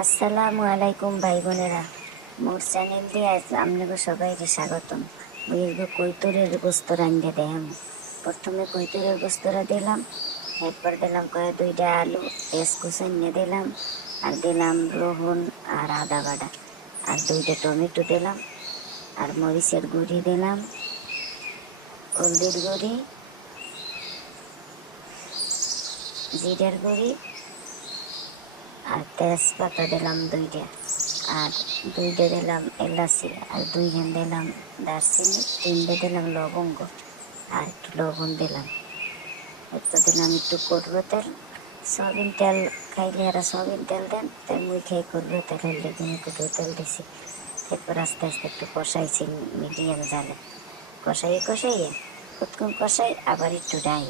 আসসালামু আলাইকুম ভাই বোনেরা, মোর চ্যানেল দিয়ে আপনাকে সবাইকে স্বাগতম। মুই কৈতরের গোস্ত রান্ধে দেখাম। প্রথমে কৈতরের গোস্তরা দিলাম, এরপর দিলাম কয়ে 2টা আলু পেঁয়াজ কুচাইনে দিলাম, আর দিলাম রসুন আর আদা বাটা, আর 2টা টমেটো দিলাম, আর মরিচের গুঁড়ি দিলাম, হলদির গুঁড়ি, জিরার গুঁড়ি, আর তেজপাতা দিলাম 2টা, আর 2টা দিলাম এলাচি, আর 2 দিলাম দারচিনি, 3টে দিলাম লবঙ্গ, আর একটু লবণ দিলাম। এরপর দিলাম একটু করবো তেল। সয়াবিন তেল খাইলে এরা সয়াবিন তেল দেন, তাই মুই খেয়ে করবো তেল হইলে তুমি করবো তেল দিছি। এরপর আস্তে আস্তে একটু কষাইছি মিডিয়াম জালে, কষাইয়ে কতক্ষণ কষাই আবার একটু ডাই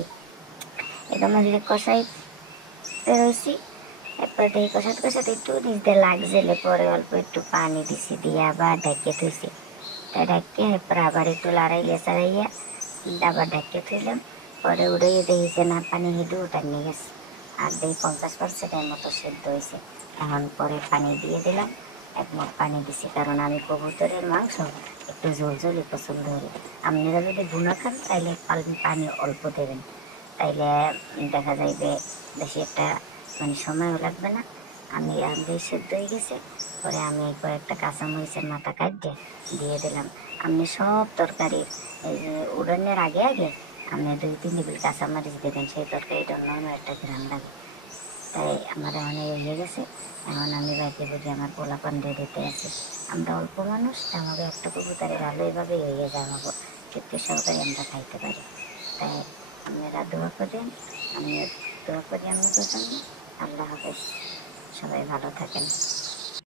এরকম কষাই রয়েছি। এরপর দেখি কষাতে কষাতে একটু নিচ দিয়ে লাগছিলে, পরে অল্প একটু পানি দিছি, দিয়ে আবার ঢাকিয়ে থুইছি। তাই ঢাকিয়ে এরপর আবার একটু লড়াইয়া চাড়াইয়া আবার ঢাকিয়ে থুইলাম। পরে উড়াইয়ে দেখেছে না পানি হেঁটে উঠার নিয়ে গেছে, আর দেখি 50%-এর মতো সেদ্ধ হয়েছে। এখন পরে পানি দিয়ে দিলাম, 1 মগ পানি দিছি, কারণ আমি কবুতরের মাংস একটু ঝোল ঝোলই পছন্দ করি। আপনারা যদি ভুনা খান তাইলে পানি অল্প দেবেন, তাইলে দেখা যাইবে বেশি একটা সময়ও লাগবে না। আমি রাঁধতে সেদ্ধ হয়ে গেছে, পরে আমি কয়েকটা কাঁচামরিচের মাথা কাটিয়ে দিয়ে দিলাম। আপনি সব তরকারি এই যে উড়ানোর আগে আগে আপনি 2-3 টেবিল কাঁচামরিচ দেবেন, সেই তরকারিটা অন্য একটা ঘ্রাণ লাগে। তাই আমার অনেক হয়ে গেছে। এখন আমি বাইকে বুঝি আমার পোলাপান রেডিতে আছে। আমরা অল্প মানুষ, আমাকে একটা কবুতরের ভালোইভাবে হয়ে যায়, আমাকে তৃপ্তি সহকারে আমরা খাইতে পারি। তাই আপনারা দোয়া করেন, আমি দোয়া করি আপনাদের জন্য। আল্লাহ হাফেজ, সবাই ভালো থাকেন।